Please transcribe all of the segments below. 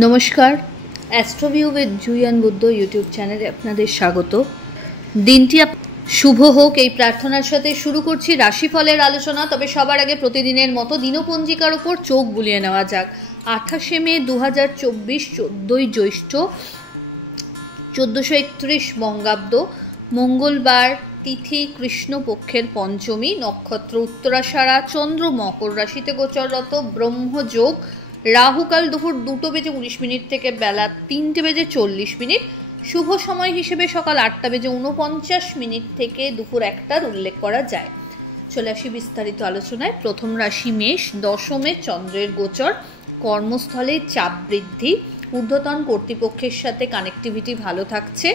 নমস্কার, অ্যাস্ট্রোভিউ with জুইয়ান Buddha YouTube চ্যানেলে আপনাদের স্বাগত। দিনটি শুভ হোক এই প্রার্থনার সাথে শুরু করছি রাশিফলের আলোচনা। তবে সবার আগে প্রতিদিনের মতো দিনপঞ্জিকার উপর চোখ বুলিয়ে নেওয়া যাক। 28শে মে 2024, 14ই জ্যৈষ্ঠ, 1431 বঙ্গাব্দ, মঙ্গলবার, তিথি কৃষ্ণপক্ষের পঞ্চমী, নক্ষত্র উত্তরাষাঢ়া, চন্দ্র মকর রাশিতে গোচররত, ব্রহ্মযোগ, রাহুকাল দুপুর 2:19 থেকে বেলা 3:40, শুভ সময় হিসেবে সকাল 8:49 থেকে দুপুর 1টার উল্লেখ করা যায়। চলে আসি বিস্তারিত আলোচনায়। প্রথম রাশি মেষ। দশমে চন্দ্রের গোচর, কর্মস্থলে চাপ বৃদ্ধি, ঊর্ধ্বতন কর্তৃপক্ষের সাথে কানেক্টিভিটি ভালো থাকছে,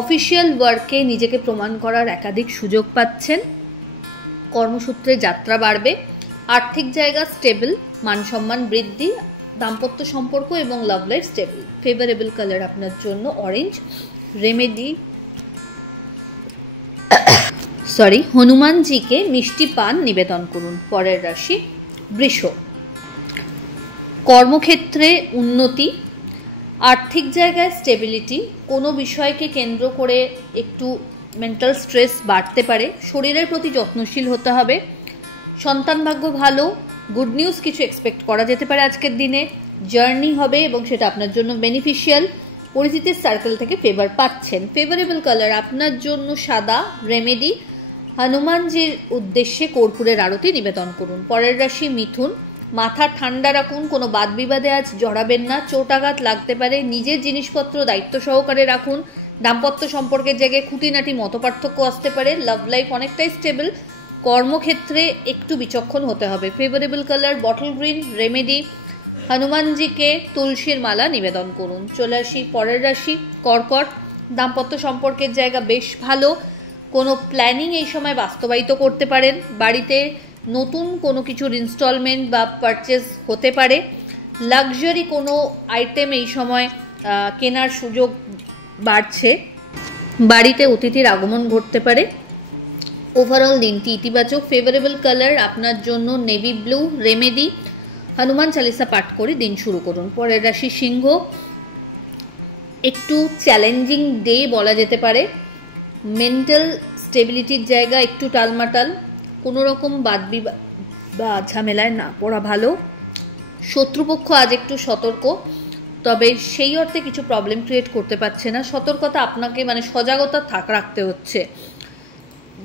অফিসিয়াল ওয়ার্কে নিজেকে প্রমাণ করার একাধিক সুযোগ পাচ্ছেন, কর্মসূত্রে যাত্রা বাড়বে, আর্থিক জায়গা স্টেবল, মান সম্মান বৃদ্ধি, দাম্পত্য সম্পর্ক এবং love life stable. Favourable colour আপনার জন্য অরেঞ্জ। রেমেডি হনুমানজিকে মিষ্টি পান নিবেদন করুন। পরের রাশি বৃষ। কর্মক্ষেত্রে উন্নতি, আর্থিক জায়গায় স্টেবিলিটি, কোনো বিষয়কে কেন্দ্র করে একটু মেন্টাল স্ট্রেস বাড়তে পারে, শরীরের প্রতি যত্নশীল হতে হবে, সন্তান ভাগ্য ভালো, গুড নিউজ কিছু এক্সপেক্ট করা যেতে পারে আজকের দিনে, জার্নি হবে এবং সেটা আপনার জন্য বেনিফিশিয়াল, পরিচিতির সার্কেল থেকে ফেভার পাচ্ছেন। ফেভারেবল কালার আপনার জন্য সাদা। রেমেডি হনুমানজির উদ্দেশ্যে কর্পূরের আরতি নিবেদন করুন। পরের রাশি মিথুন। মাথা ঠান্ডা রাখুন, কোনো বাদ বিবাদে আজ জড়াবেন না, চোটাঘাত লাগতে পারে, নিজের জিনিসপত্র দায়িত্ব সহকারে রাখুন, দাম্পত্য সম্পর্কের জায়গায় খুঁটিনাটি মতপার্থক্য আসতে পারে, লাভ লাইফ অনেকটাই স্টেবল, কর্মক্ষেত্রে একটু বিচক্ষণ হতে হবে। Favourable colour bottle green. Remedy হনুমানজিকে তুলসীর মালা নিবেদন করুন। চলে আসি পরের রাশি কর্কট। দাম্পত্য সম্পর্কের জায়গা বেশ ভালো, কোনো প্ল্যানিং এই সময় বাস্তবায়িত করতে পারেন, বাড়িতে নতুন কোনো কিছুর ইনস্টলমেন্ট বা পারচেজ হতে পারে, লাক্সারি কোনো আইটেম এই সময় কেনার সুযোগ বাড়ছে, বাড়িতে অতিথির আগমন ঘটতে পারে। ওভারঅল দিনটি ইতিবাচক। ফেভারেবল কালার আপনার জন্য navy blue. Remedy Hanuman Chalisa পাঠ করে দিন শুরু করুন। পরের রাশি সিংহ। একটু চ্যালেঞ্জিং ডে বলা যেতে পারে, মেন্টাল স্টেবিলিটির জায়গা একটু টালমাটাল, কোনো রকম বাদ বিবাদ বা ঝামেলায় না পড়া ভালো, শত্রুপক্ষ আজ একটু সতর্ক, তবে সেই অর্থে কিছু প্রবলেম ক্রিয়েট করতে পারছে না, সতর্কতা আপনাকে সজাগতা রাখতে হচ্ছে।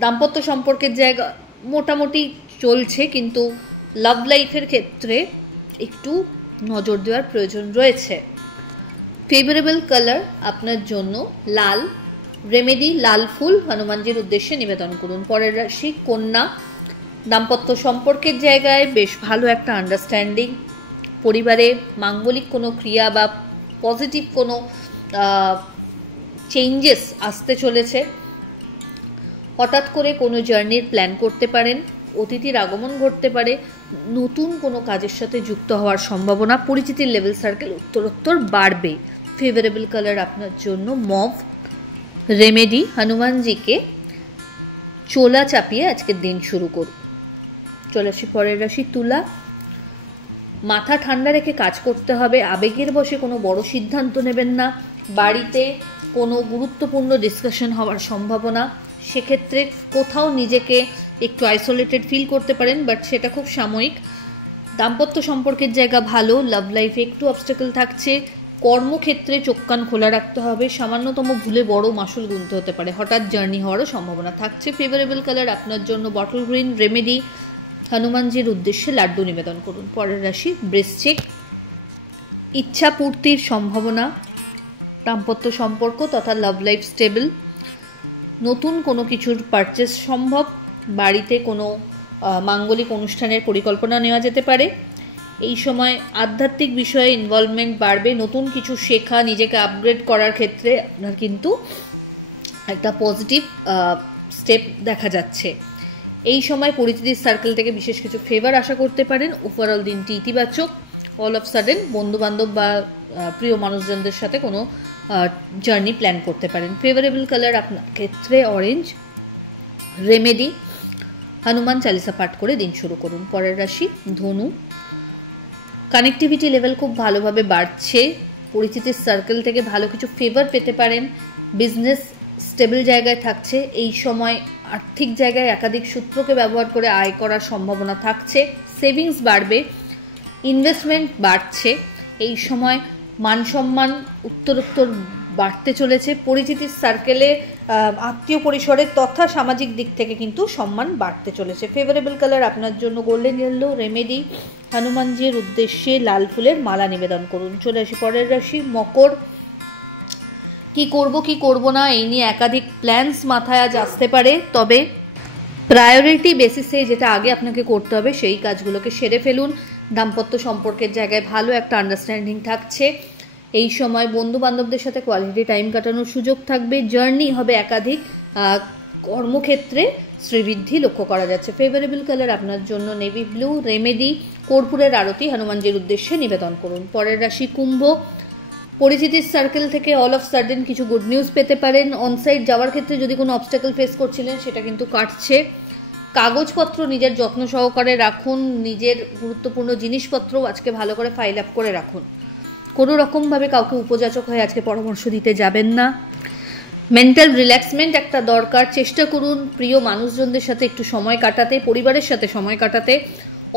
দাম্পত্য সম্পর্কের জায়গা মোটামুটি চলছে, কিন্তু লাভ লাইফের ক্ষেত্রে একটু নজর দেওয়ার প্রয়োজন রয়েছে। ফেভারেবল কালার আপনার জন্য লাল। রেমেডি লাল ফুল হনুমানজির উদ্দেশ্যে নিবেদন করুন। পরের রাশি কন্যা। দাম্পত্য সম্পর্কের জায়গায় বেশ ভালো একটা আন্ডারস্ট্যান্ডিং, পরিবারে মাঙ্গলিক কোনো ক্রিয়া বা পজিটিভ কোনো চেঞ্জেস আসতে চলেছে, হঠাৎ করে কোনো জার্নির প্ল্যান করতে পারেন, অতিথির আগমন ঘটতে পারে, নতুন কোনো কাজের সাথে যুক্ত হওয়ার সম্ভাবনা, পরিচিতির লেভেল সার্কেল উত্তরোত্তর বাড়বে। ফেভারেবল কালার আপনার জন্য মভ। রেমেডি হনুমানজিকে চোলা চাপিয়ে আজকের দিন শুরু করুন। চলে আসি পরের রাশি তুলা। মাথা ঠান্ডা রেখে কাজ করতে হবে, আবেগের বশে কোনো বড় সিদ্ধান্ত নেবেন না, বাড়িতে কোনো গুরুত্বপূর্ণ ডিসকাশন হওয়ার সম্ভাবনা, সেক্ষেত্রে কোথাও নিজেকে একটু আইসোলেটেড ফিল করতে পারেন, বাট সেটা খুব সাময়িক। দাম্পত্য সম্পর্কের জায়গা ভালো, লাভ লাইফে একটু অবস্টাকল থাকছে, কর্মক্ষেত্রে চোখ কান খোলা রাখতে হবে, সামান্যতম ভুলে বড় মাসুল গুনতে হতে পারে, হঠাৎ জার্নি হওয়ারও সম্ভাবনা থাকছে। ফেভারেবল কালার আপনার জন্য বটল গ্রিন। রেমেডি হনুমানজির উদ্দেশ্যে লাড্ডু নিবেদন করুন। পরের রাশি বৃশ্চিক। ইচ্ছা পূর্তির সম্ভাবনা, দাম্পত্য সম্পর্ক তথা লাভ লাইফ স্টেবল, নতুন কোনো কিছুর পারচেস সম্ভব, বাড়িতে কোনো মাঙ্গলিক অনুষ্ঠানের পরিকল্পনা নেওয়া যেতে পারে। এই সময় আধ্যাত্মিক বিষয়ে ইনভলভমেন্ট বাড়বে, নতুন কিছু শেখা, নিজেকে আপগ্রেড করার ক্ষেত্রে আপনার কিন্তু একটা পজিটিভ স্টেপ দেখা যাচ্ছে। এই সময় পরিচিতির সার্কেল থেকে বিশেষ কিছু ফেভার আশা করতে পারেন। ওভারঅল দিনটি ইতিবাচক। অল অফ সাডেন বন্ধুবান্ধব বা প্রিয় মানুষজনদের সাথে কোনো জার্নি প্ল্যান করতে পারেন। ফেভারেবল কালার আপনার ক্ষেত্রে অরেঞ্জ। রেমেডি হনুমান চালিসা পাঠ করে দিন শুরু করুন। পরের রাশি ধনু। কানেক্টিভিটি লেভেল খুব ভালোভাবে বাড়ছে, পরিচিতির সার্কেল থেকে ভালো কিছু ফেভার পেতে পারেন, বিজনেস স্টেবল জায়গায় থাকছে। এই সময় আর্থিক জায়গায় একাধিক সূত্রকে ব্যবহার করে আয় করার সম্ভাবনা থাকছে, সেভিংস বাড়বে, ইনভেস্টমেন্ট বাড়ছে। এই সময় মান সম্মান উত্তরোত্তর বাড়তে চলেছে, পরিচিতির সার্কেলে আত্মীয় পরিসরের তথা সামাজিক দিক থেকে কিন্তু সম্মান বাড়তে চলেছে। ফেভারেবল কালার আপনার জন্য গোল্ডেন ইয়েলো। রেমেডি, হনুমানজির উদ্দেশ্যে লাল ফুলের মালা নিবেদন করুন। চলে আসি পরের রাশি মকর। কি করব কি করব না এই নিয়ে একাধিক প্ল্যানস মাথায় আজ আসতে পারে, তবে প্রায়োরিটি বেসিসে যেটা আগে আপনাকে করতে হবে সেই কাজগুলোকে সেরে ফেলুন। দাম্পত্য সম্পর্কের জায়গায় ভালো একটা আন্ডারস্ট্যান্ডিং থাকছে। এই সময় বন্ধু বান্ধবদের সাথে কোয়ালিটি টাইম কাটানোর সুযোগ থাকবে। জার্নি হবে একাধিক, কর্মক্ষেত্রে শ্রীবৃদ্ধি লক্ষ্য করা যাচ্ছে। ফেভারেবল কালার আপনার জন্য নেভি ব্লু। রেমেডি, কর্পূরের আরতি হনুমানজির উদ্দেশ্যে নিবেদন করুন। পরের রাশি কুম্ভ। পরিচিতির সার্কেল থেকে অল অফ সাডেন কিছু গুড নিউজ পেতে পারেন। অনসাইট যাওয়ার ক্ষেত্রে যদি কোনো অবস্টাকল ফেস করছিলেন সেটা কিন্তু কাটছে। কাগজপত্র নিজের যত্ন সহকারে রাখুন, নিজের গুরুত্বপূর্ণ জিনিসপত্র আজকে ভালো করে ফাইল আপ করে রাখুন। কোনো রকমভাবে কাউকে উপযাচক হয়ে আজকে পরামর্শ দিতে যাবেন না। মেন্টাল রিল্যাক্সমেন্ট একটা দরকার, চেষ্টা করুন প্রিয় মানুষজনদের সাথে একটু সময় কাটাতে, পরিবারের সাথে সময় কাটাতে।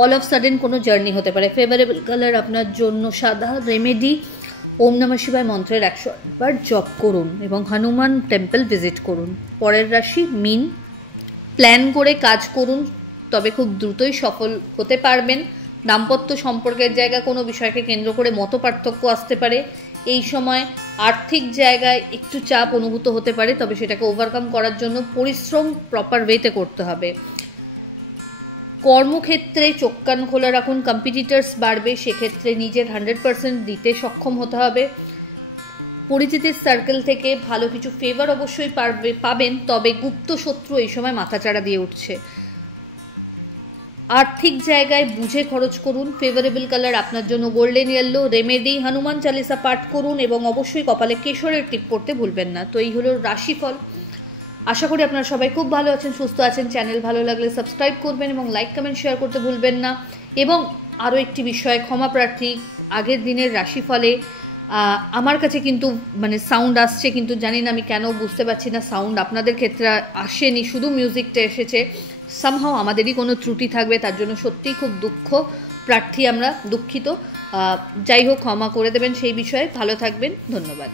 অল অফ সাডেন কোনো জার্নি হতে পারে। ফেভারেবল কালার আপনার জন্য সাদা। রেমেডি, ওম নমঃ শিবায় মন্ত্রের 108 বার জপ করুন এবং হনুমান টেম্পল ভিজিট করুন। পরের রাশি মীন। প্ল্যান করে কাজ করুন, তবে খুব দ্রুতই সফল হতে পারবেন। দাম্পত্য সম্পর্কের জায়গায় কোনো বিষয়কে কেন্দ্র করে মতপার্থক্য আসতে পারে। এই সময় আর্থিক জায়গায় একটু চাপ অনুভূত হতে পারে, তবে সেটাকে ওভারকাম করার জন্য পরিশ্রম প্রপার ওয়েতে করতে হবে। কর্মক্ষেত্রে চোখ কান খোলা রাখুন, কম্পিটিটার্স বাড়বে, সেক্ষেত্রে নিজের 100% দিতে সক্ষম হতে হবে। পরিচিতির সার্কেল থেকে ভালো কিছু ফেভার অবশ্যই পাবেন, তবে গুপ্ত শত্রু এই সময় মাথাচাড়া দিয়ে উঠছে। আর্থিক জায়গায় বুঝে খরচ করুন। ফেভারেবল কালার আপনার জন্য golden yellow. Remedy, Hanuman Chalisa পাঠ করুন এবং অবশ্যই কপালে কেশরের টিপ পড়তে ভুলবেন না। তো এই হলো রাশিফল। আশা করি আপনারা সবাই খুব ভালো আছেন, সুস্থ আছেন। চ্যানেল ভালো লাগলে সাবস্ক্রাইব করবেন এবং লাইক কমেন্ট শেয়ার করতে ভুলবেন না। এবং আরও একটি বিষয়, ক্ষমা প্রার্থী, আগের দিনের রাশিফলে আমার কাছে কিন্তু সাউন্ড আসছে, কিন্তু জানি না আমি কেন বুঝতে পারছি না সাউন্ড আপনাদের ক্ষেত্রে আসেনি, শুধু মিউজিকটা এসেছে। সামহাও আমাদেরই কোনো ত্রুটি থাকবে, তার জন্য সত্যিই খুব দুঃখিত। যাই হোক, ক্ষমা করে দেবেন সেই বিষয়ে। ভালো থাকবেন, ধন্যবাদ।